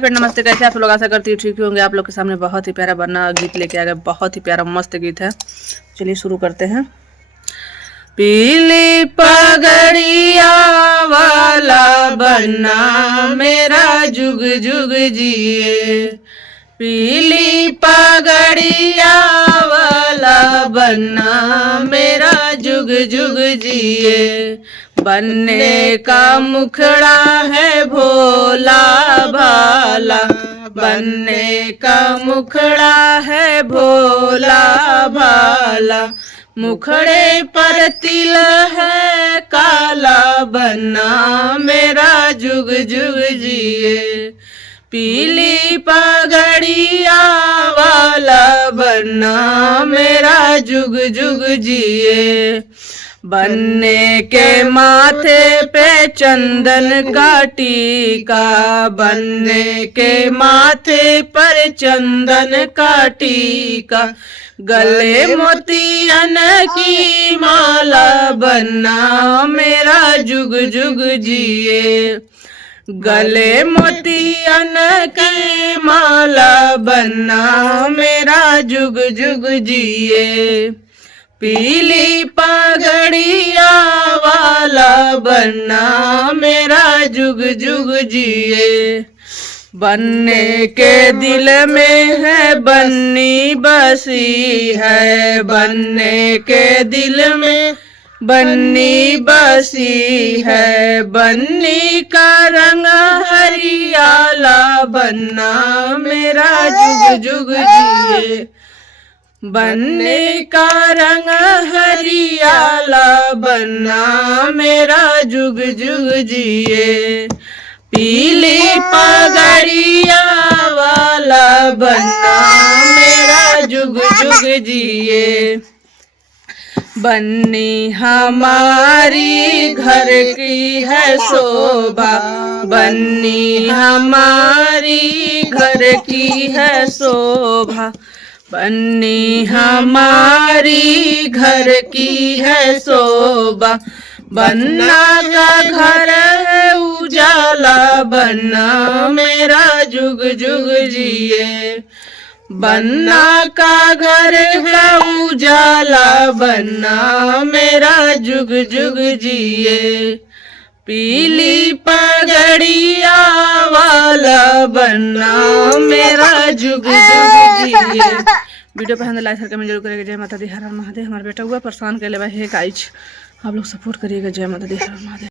फिर नमस्ते, कैसे आप लोग? आशा करती हूँ ठीक होंगे। आप लोग के सामने बहुत ही प्यारा बना गीत लेके आ गए। बहुत ही प्यारा मस्त गीत है। चलिए शुरू करते हैं। पीली पगड़िया वाला बनना मेरा जुग जुग जिए, पीली पगड़िया वाला बनना मेरा जुग जुग जिए, बनने का मुखड़ा है भोला भाला, बनने का मुखड़ा है भोला भाला, मुखड़े पर तिल है काला, बनना मेरा जुग जुग जिए, पीली पगड़िया वाला बनना मेरा जुग जुग जिए, बनने के माथे पे चंदन का टीका, बनने के माथे पर चंदन का टीका, गले मोतियन की माला, बनना मेरा जुग जुग जिए, गले मोतियन की माला, बनना मेरा जुग जुग जिए, पीली पगड़िया वाला बनना मेरा जुग जुग जिए, बनने के दिल में है बन्नी बसी है, बनने के दिल में बन्नी बसी है, बन्नी का रंग हरियाला, बनना मेरा जुग जुग जिए, बनने का रंग हरियाला, बनना मेरा जुग जुग जिए, पीली पगड़िया वाला बनना मेरा जुग जुग जिए, बन्नी हमारी घर की है शोभा, बन्नी हमारी घर की है शोभा, बन्नी हमारी घर की है शोभा, बनना का घर है उजाला, बनना मेरा जुग जुग जिए, बनना का घर का उजाला, बनना मेरा जुग जुग जिए, पीली पगड़िया वाला बनना मेरा जुग जुग जिए। वीडियो पसंद लाइक करके जरूर करेगा। जय माता दी, हर हर महादेव। हमारा बेटा हुआ परेशान कर ले भाई है गाइज, आप लोग सपोर्ट करिएगा। जय माता दी, हर हर महादेव।